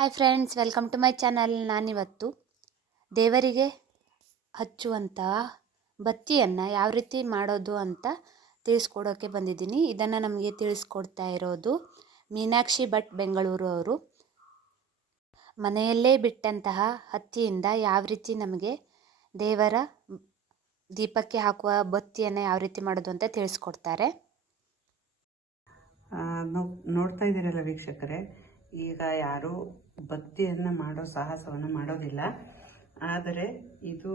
Hi friends, welcome to my channel. ನಾನಿವತ್ತು ದೇವರಿಗೆ ಹಚ್ಚುವಂತಹ ಬತ್ತಿಯನ್ನು ಯಾವ ರೀತಿ ಮಾಡೋದು ಅಂತ ತಿಳಿಸ್ಕೊಡೋಕ್ಕೆ ಬಂದಿದ್ದೀನಿ. ಇದನ್ನು ನಮಗೆ ತಿಳಿಸ್ಕೊಡ್ತಾ ಇರೋದು ಮೀನಾಕ್ಷಿ ಭಟ್ ಬೆಂಗಳೂರು ಅವರು. ಮನೆಯಲ್ಲೇ ಬಿಟ್ಟಂತಹ ಹತ್ತಿಯಿಂದ ಯಾವ ರೀತಿ ನಮಗೆ ದೇವರ ದೀಪಕ್ಕೆ ಹಾಕುವ ಬತ್ತಿಯನ್ನು ಯಾವ ರೀತಿ ಮಾಡೋದು ಅಂತ ತಿಳಿಸ್ಕೊಡ್ತಾರೆ. ನೋಡ್ತಾ ಇದ್ದೀರಲ್ಲ ವೀಕ್ಷಕರೇ, ಈಗ ಯಾರೂ ಬತ್ತಿಯನ್ನು ಮಾಡೋ ಸಾಹಸವನ್ನು ಮಾಡೋದಿಲ್ಲ. ಆದರೆ ಇದು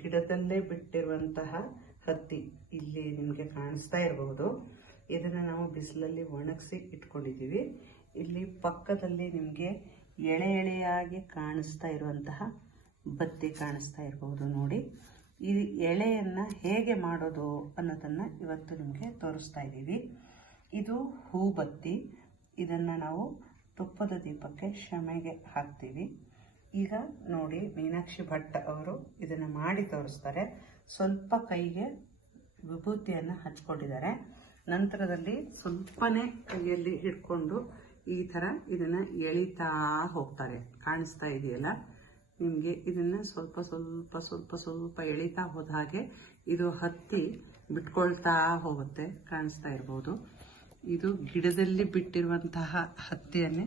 ಗಿಡದಲ್ಲೇ ಬಿಟ್ಟಿರುವಂತಹ ಹತ್ತಿ ಇಲ್ಲಿ ನಿಮಗೆ ಕಾಣಿಸ್ತಾ ಇರಬಹುದು. ಇದನ್ನು ನಾವು ಬಿಸಿಲಲ್ಲಿ ಒಣಗಿಸಿ ಇಟ್ಕೊಂಡಿದ್ದೀವಿ. ಇಲ್ಲಿ ಪಕ್ಕದಲ್ಲಿ ನಿಮಗೆ ಎಳೆ ಎಳೆಯಾಗಿ ಕಾಣಿಸ್ತಾ ಇರುವಂತಹ ಬತ್ತಿ ಕಾಣಿಸ್ತಾ ಇರಬಹುದು. ನೋಡಿ, ಈ ಎಳೆಯನ್ನು ಹೇಗೆ ಮಾಡೋದು ಅನ್ನೋದನ್ನು ಇವತ್ತು ನಿಮಗೆ ತೋರಿಸ್ತಾ ಇದ್ದೀವಿ. ಇದು ಹೂ ಬತ್ತಿ. ಇದನ್ನು ನಾವು ತುಪ್ಪದ ದೀಪಕ್ಕೆ ಶಮೆಗೆ ಹಾಕ್ತೀವಿ. ಈಗ ನೋಡಿ, ಮೀನಾಕ್ಷಿ ಭಟ್ ಅವರು ಇದನ್ನು ಮಾಡಿ ತೋರಿಸ್ತಾರೆ. ಸ್ವಲ್ಪ ಕೈಗೆ ವಿಭೂತಿಯನ್ನು ಹಚ್ಕೊಂಡಿದ್ದಾರೆ. ನಂತರದಲ್ಲಿ ಸ್ವಲ್ಪನೇ ಕೈಯಲ್ಲಿ ಹಿಡ್ಕೊಂಡು ಈ ಥರ ಇದನ್ನು ಎಳಿತಾ ಹೋಗ್ತಾರೆ. ಕಾಣಿಸ್ತಾ ಇದೆಯಲ್ಲ ನಿಮಗೆ? ಇದನ್ನು ಸ್ವಲ್ಪ ಸ್ವಲ್ಪ ಸ್ವಲ್ಪ ಸ್ವಲ್ಪ ಎಳಿತಾ ಹೋದ ಹಾಗೆ ಇದು ಹತ್ತಿ ಬಿಟ್ಕೊಳ್ತಾ ಹೋಗುತ್ತೆ. ಕಾಣಿಸ್ತಾ ಇರ್ಬೋದು. ಇದು ಗಿಡದಲ್ಲಿ ಬಿಟ್ಟಿರುವಂತಹ ಹತ್ತಿಯನ್ನೇ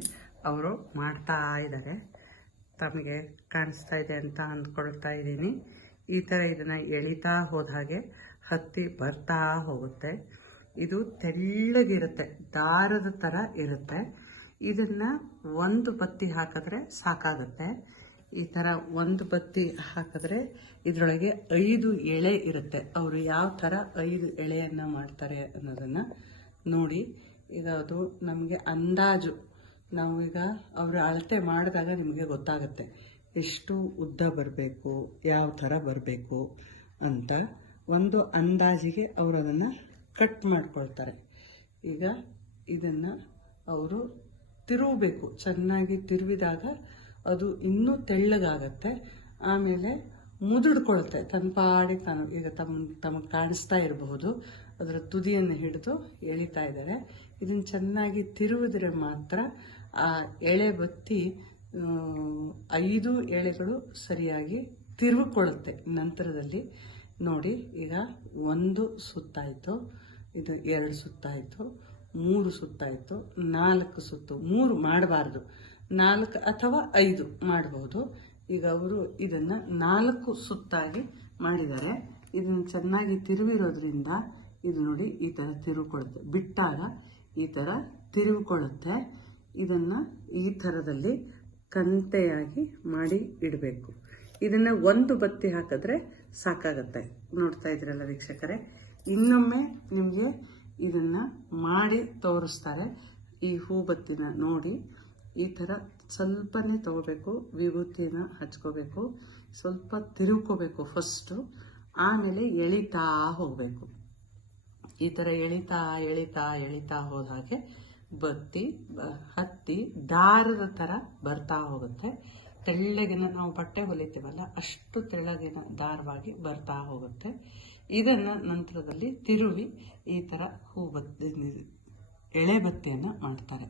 ಅವರು ಮಾಡ್ತಾ ಇದ್ದಾರೆ. ತಮಗೆ ಕಾಣಿಸ್ತಾ ಇದೆ ಅಂತ ಅಂದ್ಕೊಳ್ತಾ ಇದ್ದೀನಿ. ಈ ಥರ ಇದನ್ನು ಎಳಿತಾ ಹೋದ ಹಾಗೆ ಹತ್ತಿ ಬರ್ತಾ ಹೋಗುತ್ತೆ. ಇದು ತೆಳ್ಳಗಿರುತ್ತೆ, ದಾರದ ಥರ ಇರುತ್ತೆ. ಇದನ್ನು ಒಂದು ಬತ್ತಿ ಹಾಕಿದ್ರೆ ಸಾಕಾಗುತ್ತೆ. ಈ ಥರ ಒಂದು ಬತ್ತಿ ಹಾಕಿದ್ರೆ ಇದರೊಳಗೆ 5 ಎಳೆ ಇರುತ್ತೆ. ಅವರು ಯಾವ ಥರ 5 ಎಳೆಯನ್ನು ಮಾಡ್ತಾರೆ ಅನ್ನೋದನ್ನು ನೋಡಿ. ಈಗ ಅದು ನಮಗೆ ಅಂದಾಜು, ನಾವು ಈಗ ಅವರು ಅಳತೆ ಮಾಡಿದಾಗ ನಿಮಗೆ ಗೊತ್ತಾಗುತ್ತೆ ಎಷ್ಟು ಉದ್ದ ಬರಬೇಕು, ಯಾವ ಥರ ಬರಬೇಕು ಅಂತ. ಒಂದು ಅಂದಾಜಿಗೆ ಅವರು ಅದನ್ನು ಕಟ್ ಮಾಡ್ಕೊಳ್ತಾರೆ. ಈಗ ಇದನ್ನು ಅವರು ತಿರುವಬೇಕು. ಚೆನ್ನಾಗಿ ತಿರುವಿದಾಗ ಅದು ಇನ್ನೂ ತೆಳ್ಳಗಾಗತ್ತೆ. ಆಮೇಲೆ ಮುದುಡ್ಕೊಳುತ್ತೆ ತನ್ನ ಪಾಡಿಗೆ ತಾನು. ಈಗ ತಮಗೆ ಕಾಣಿಸ್ತಾ ಇರಬಹುದು, ಅದರ ತುದಿಯನ್ನು ಹಿಡಿದು ಎಳಿತಾ ಇದ್ದಾರೆ. ಇದನ್ನು ಚೆನ್ನಾಗಿ ತಿರುವಿದ್ರೆ ಮಾತ್ರ ಆ ಎಳೆ ಬತ್ತಿ 5 ಎಳೆಗಳು ಸರಿಯಾಗಿ ತಿರುವಿಕೊಳ್ಳುತ್ತೆ. ನಂತರದಲ್ಲಿ ನೋಡಿ, ಈಗ 1 ಸುತ್ತಾಯಿತು, ಇದು 2 ಸುತ್ತಾಯಿತು, 3 ಸುತ್ತಾಯಿತು, 4 ಸುತ್ತು. 3 ಮಾಡಬಾರ್ದು, 4 ಅಥವಾ 5 ಮಾಡಬಹುದು. ಈಗ ಅವರು ಇದನ್ನು 4 ಸುತ್ತಾಗಿ ಮಾಡಿದ್ದಾರೆ. ಇದನ್ನು ಚೆನ್ನಾಗಿ ತಿರುವಿರೋದ್ರಿಂದ ಇದು ನೋಡಿ ಈ ಥರ ತಿರುವಿಕೊಳ್ಳುತ್ತೆ. ಬಿಟ್ಟಾಗ ಈ ಥರ ತಿರುವಿಕೊಳ್ಳುತ್ತೆ. ಇದನ್ನು ಈ ಥರದಲ್ಲಿ ಕಂತೆಯಾಗಿ ಮಾಡಿ ಇಡಬೇಕು. ಇದನ್ನು ಒಂದು ಬತ್ತಿ ಹಾಕಿದ್ರೆ ಸಾಕಾಗತ್ತೆ. ನೋಡ್ತಾ ಇದ್ರಲ್ಲ ವೀಕ್ಷಕರೇ, ಇನ್ನೊಮ್ಮೆ ನಿಮಗೆ ಇದನ್ನು ಮಾಡಿ ತೋರಿಸ್ತಾರೆ. ಈ ಹೂ ಬತ್ತಿನ ನೋಡಿ, ಈ ಥರ ಸ್ವಲ್ಪನೇ ತಗೋಬೇಕು, ವಿಭೂತಿನ ಹಚ್ಕೋಬೇಕು, ಸ್ವಲ್ಪ ತಿರುವ್ಕೋಬೇಕು ಫಸ್ಟು, ಆಮೇಲೆ ಎಳಿತಾ ಹೋಗಬೇಕು. ಈ ಥರ ಎಳಿತಾ ಎಳಿತಾ ಎಳಿತಾ ಹೋದ ಹಾಗೆ ಬತ್ತಿ ಹತ್ತಿ ದಾರದ ಥರ ಬರ್ತಾ ಹೋಗುತ್ತೆ. ತೆಳ್ಳಗಿನ ನಾವು ಬಟ್ಟೆ ಹೊಲಿತೀವಲ್ಲ, ಅಷ್ಟು ತೆಳ್ಳಗಿನ ದಾರವಾಗಿ ಬರ್ತಾ ಹೋಗುತ್ತೆ. ಇದನ್ನು ನಂತರದಲ್ಲಿ ತಿರುವಿ ಈ ಥರ ಹೂ ಬತ್ತಿ ಎಳೆ ಬತ್ತಿಯನ್ನು ಮಾಡ್ತಾರೆ.